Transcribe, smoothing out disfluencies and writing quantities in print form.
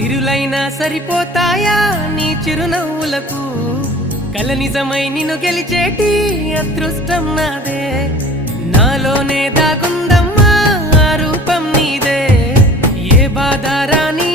సిరులైనా సరిపోతాయా నీ చిరునవ్వులకు కల నిజమై నిన్ను గెలిచేటి అదృష్టం నాదే నాలోనే దాగుందమ్మా ఆ రూపం నీదే ఏ బాధ రాని